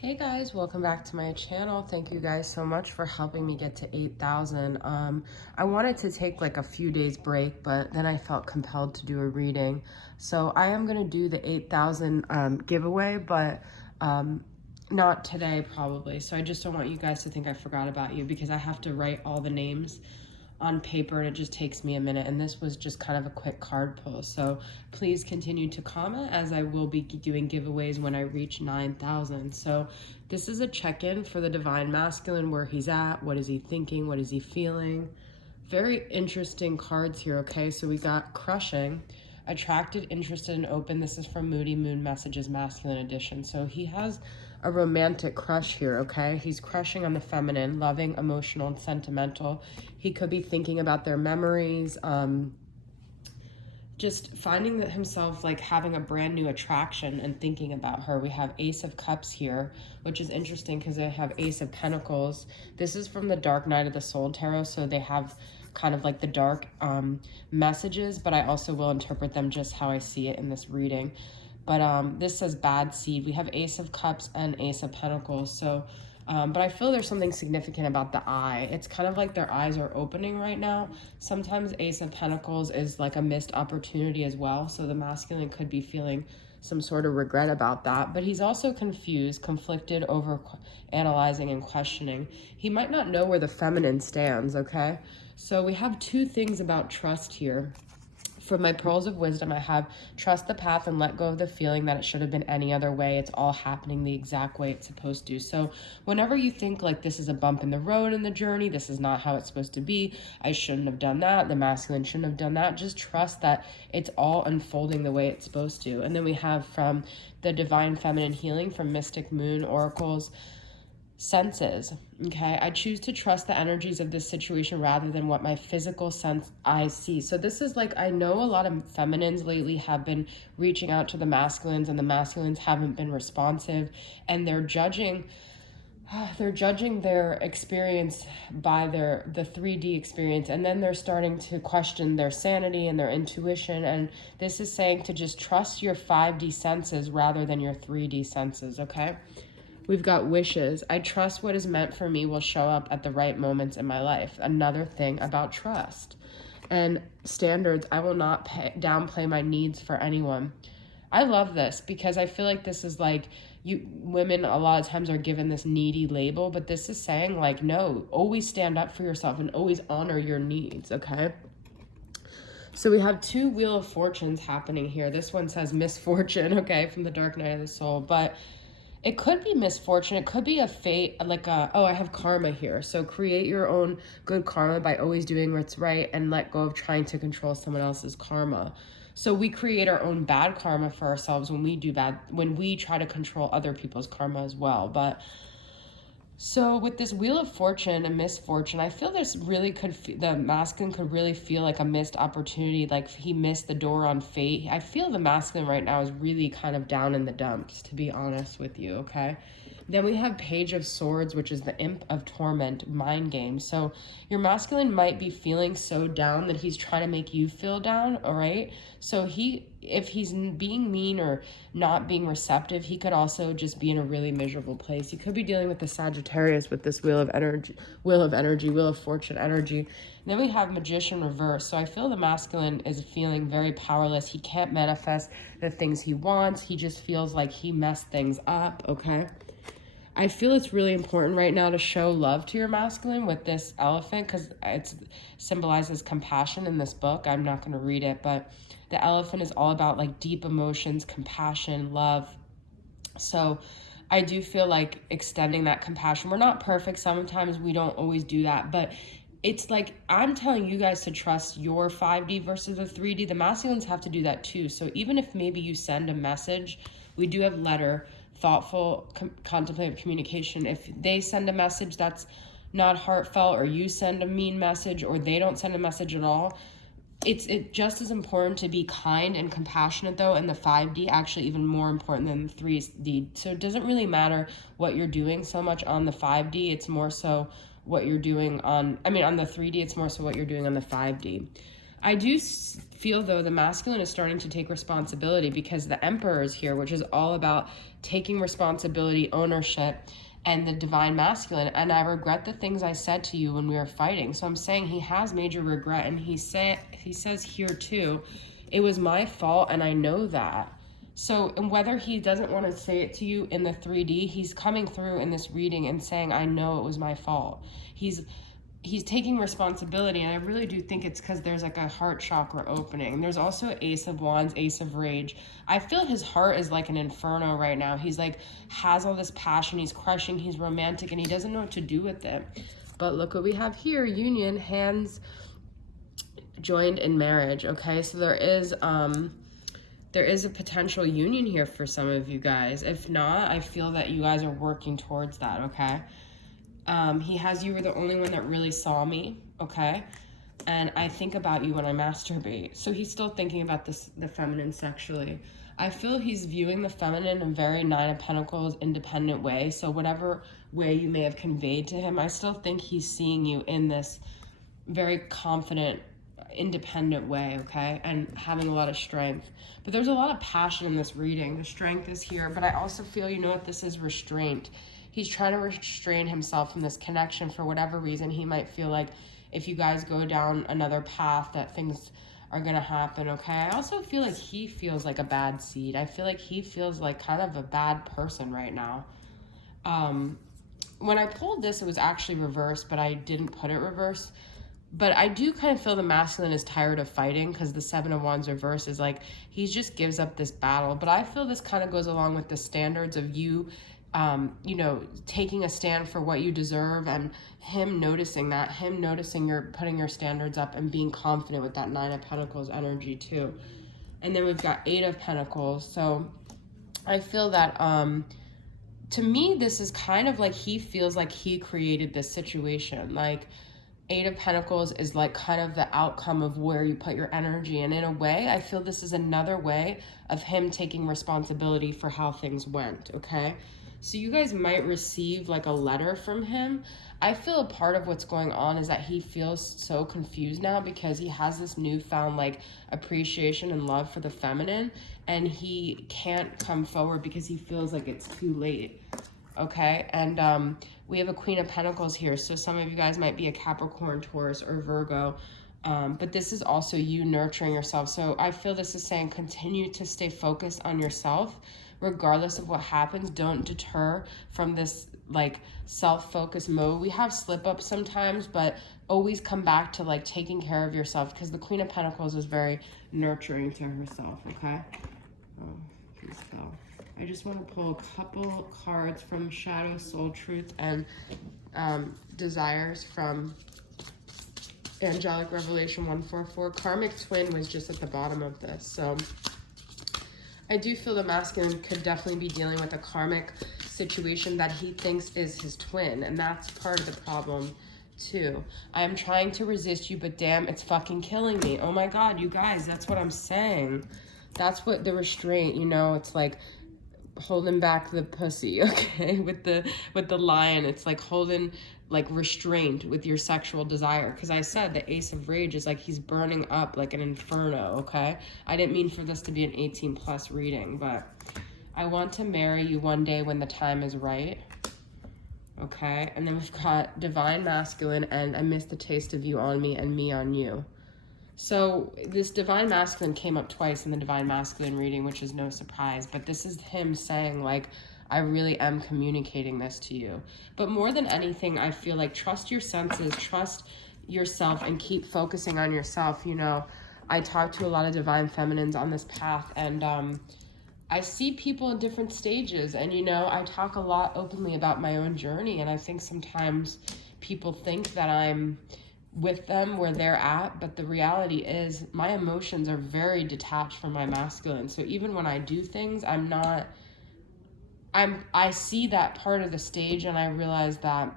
Hey guys, welcome back to my channel. Thank you guys so much for helping me get to 8,000. I wanted to take like a few days break, but then I felt compelled to do a reading. So I am going to do the 8,000 giveaway, but not today probably. So I just don't want you guys to think I forgot about you because I have to write all the names on paper and it just takes me a minute, and this was just kind of a quick card pull. So please continue to comment as I will be doing giveaways when I reach 9,000. So this is a check-in for the Divine Masculine, where he's at, what is he thinking, what is he feeling. Very interesting cards here. Okay, so we got Crushing, Attracted, Interested, and Open. This is from Moody Moon Messages Masculine Edition. So he has a romantic crush here, okay? He's crushing on the feminine, loving, emotional, and sentimental. He could be thinking about their memories, just finding that himself like having a brand new attraction and thinking about her. We have Ace of Cups here, which is interesting because they have Ace of Pentacles. This is from the Dark Night of the Soul Tarot, so they have kind of like the dark messages, but I also will interpret them just how I see it in this reading. But this says bad seed. We have Ace of Cups and Ace of Pentacles. So, but I feel there's something significant about the eye. It's kind of like their eyes are opening right now. Sometimes Ace of Pentacles is like a missed opportunity as well. So the masculine could be feeling some sort of regret about that. But he's also confused, conflicted, over analyzing and questioning. He might not know where the feminine stands, okay? So we have two things about trust here. For my pearls of wisdom, I have trust the path and let go of the feeling that it should have been any other way. It's all happening the exact way it's supposed to. So whenever you think like this is a bump in the road in the journey, this is not how it's supposed to be, I shouldn't have done that, the masculine shouldn't have done that, just trust that it's all unfolding the way it's supposed to. And then we have from the Divine Feminine Healing from Mystic Moon Oracles, senses. Okay, I choose to trust the energies of this situation rather than what my physical sense eyes see. So this is like, I know a lot of feminines lately have been reaching out to the masculines and the masculines haven't been responsive, and they're judging their experience by the 3D experience, and then they're starting to question their sanity and their intuition. And this is saying to just trust your 5D senses rather than your 3D senses. Okay, we've got wishes. I trust what is meant for me will show up at the right moments in my life. Another thing about trust. And standards. I will not downplay my needs for anyone. I love this because I feel like this is like, you women a lot of times are given this needy label, but this is saying like, no, always stand up for yourself and always honor your needs, okay? So we have two Wheel of Fortunes happening here. This one says misfortune, okay, from the Dark Night of the Soul, but it could be misfortune. It could be a fate, like I have karma here. So create your own good karma by always doing what's right and let go of trying to control someone else's karma. So we create our own bad karma for ourselves when we do bad, when we try to control other people's karma as well. But so with this Wheel of Fortune and misfortune, I feel this really could, the masculine could really feel like a missed opportunity, like he missed the door on fate. I feel the masculine right now is really kind of down in the dumps, to be honest with you, okay? Then we have Page of Swords, which is the Imp of Torment, mind game. So your masculine might be feeling so down that he's trying to make you feel down, all right? So if he's being mean or not being receptive, he could also just be in a really miserable place. He could be dealing with the Sagittarius with this Wheel of Fortune energy. And then we have Magician reverse. So I feel the masculine is feeling very powerless. He can't manifest the things he wants. He just feels like he messed things up, okay? I feel it's really important right now to show love to your masculine with this elephant, because it symbolizes compassion in this book. I'm not going to read it, but the elephant is all about like deep emotions, compassion, love. So I do feel like extending that compassion. We're not perfect. Sometimes we don't always do that, but it's like I'm telling you guys to trust your 5D versus the 3D. The masculines have to do that too. So even if maybe you send a message, we do have letter, thoughtful, contemplative communication. If they send a message that's not heartfelt, or you send a mean message, or they don't send a message at all, it's just as important to be kind and compassionate though, and the 5D actually even more important than the 3D. So it doesn't really matter what you're doing so much on the 5D, it's more so what you're doing on the 3D, it's more so what you're doing on the 5D. I do feel, though, the masculine is starting to take responsibility because the Emperor is here, which is all about taking responsibility, ownership, and the divine masculine. And I regret the things I said to you when we were fighting. So I'm saying he has major regret. And he says here, too, it was my fault, and I know that. So, and whether he doesn't want to say it to you in the 3D, he's coming through in this reading and saying, I know it was my fault. He's taking responsibility, and I really do think it's because there's like a heart chakra opening. There's also Ace of Wands, Ace of Rage. I feel his heart is like an inferno right now. He's like, has all this passion, he's crushing, he's romantic, and he doesn't know what to do with it. But look what we have here, union, hands joined in marriage, okay? So there is a potential union here for some of you guys. If not, I feel that you guys are working towards that, okay? He has, you were the only one that really saw me, okay? And I think about you when I masturbate. So he's still thinking about the feminine sexually. I feel he's viewing the feminine in a very Nine of Pentacles independent way. So whatever way you may have conveyed to him, I still think he's seeing you in this very confident, independent way, okay? And having a lot of strength. But there's a lot of passion in this reading. The strength is here, but I also feel, you know what, this is restraint. He's trying to restrain himself from this connection for whatever reason. He might feel like if you guys go down another path that things are going to happen, okay? I also feel like he feels like a bad seed. I feel like he feels like kind of a bad person right now. When I pulled this, it was actually reversed, but I didn't put it reversed. But I do kind of feel the masculine is tired of fighting because the Seven of Wands reverse is like he just gives up this battle. But I feel this kind of goes along with the standards of you, you know, taking a stand for what you deserve, and him noticing that, him noticing you're putting your standards up and being confident with that Nine of Pentacles energy too. And then we've got Eight of Pentacles. So I feel that to me, this is kind of like he feels like he created this situation. Like Eight of Pentacles is like kind of the outcome of where you put your energy. And in a way, I feel this is another way of him taking responsibility for how things went, okay? So you guys might receive like a letter from him. I feel a part of what's going on is that he feels so confused now because he has this newfound like appreciation and love for the feminine, and he can't come forward because he feels like it's too late, okay? And we have a Queen of Pentacles here, so some of you guys might be a Capricorn, Taurus, or Virgo. But this is also you nurturing yourself. So I feel this is saying continue to stay focused on yourself. Regardless of what happens, don't deter from this like self-focused mode. We have slip-ups sometimes, but always come back to like taking care of yourself because the Queen of Pentacles is very nurturing to herself, okay? Oh, please go. I just want to pull a couple cards from Shadow, Soul, Truth, and Desires from Angelic Revelation 144. Karmic Twin was just at the bottom of this. So I do feel the masculine could definitely be dealing with a karmic situation that he thinks is his twin. And that's part of the problem too. I'm trying to resist you, but damn, it's fucking killing me. Oh my God, you guys, that's what I'm saying. That's what the restraint, you know, it's like holding back the pussy, okay? With the lion, it's like holding like restraint with your sexual desire. Because I said the Ace of Rage is like he's burning up like an inferno, okay? I didn't mean for this to be an 18+ reading, but I want to marry you one day when the time is right, okay? And then we've got Divine Masculine and I miss the taste of you on me and me on you. So this Divine Masculine came up twice in the Divine Masculine reading, which is no surprise, but this is him saying like, I really am communicating this to you. But more than anything, I feel like trust your senses, trust yourself, and keep focusing on yourself. You know, I talk to a lot of divine feminines on this path, and I see people in different stages. And, you know, I talk a lot openly about my own journey, and I think sometimes people think that I'm with them where they're at, but the reality is my emotions are very detached from my masculine. So even when I do things, I see that part of the stage, and I realize that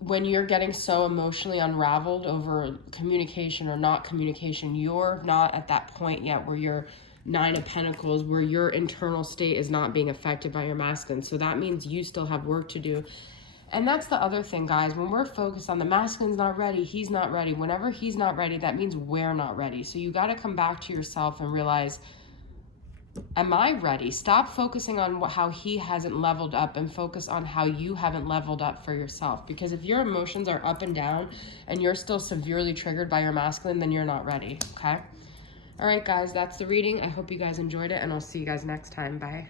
when you're getting so emotionally unraveled over communication or not communication, you're not at that point yet where you're Nine of Pentacles, where your internal state is not being affected by your masculine. So that means you still have work to do. And that's the other thing, guys. When we're focused on the masculine's not ready, he's not ready. Whenever he's not ready, that means we're not ready. So you got to come back to yourself and realize, am I ready? Stop focusing on how he hasn't leveled up and focus on how you haven't leveled up for yourself. Because if your emotions are up and down and you're still severely triggered by your masculine, then you're not ready, okay? All right, guys, that's the reading. I hope you guys enjoyed it, and I'll see you guys next time. Bye.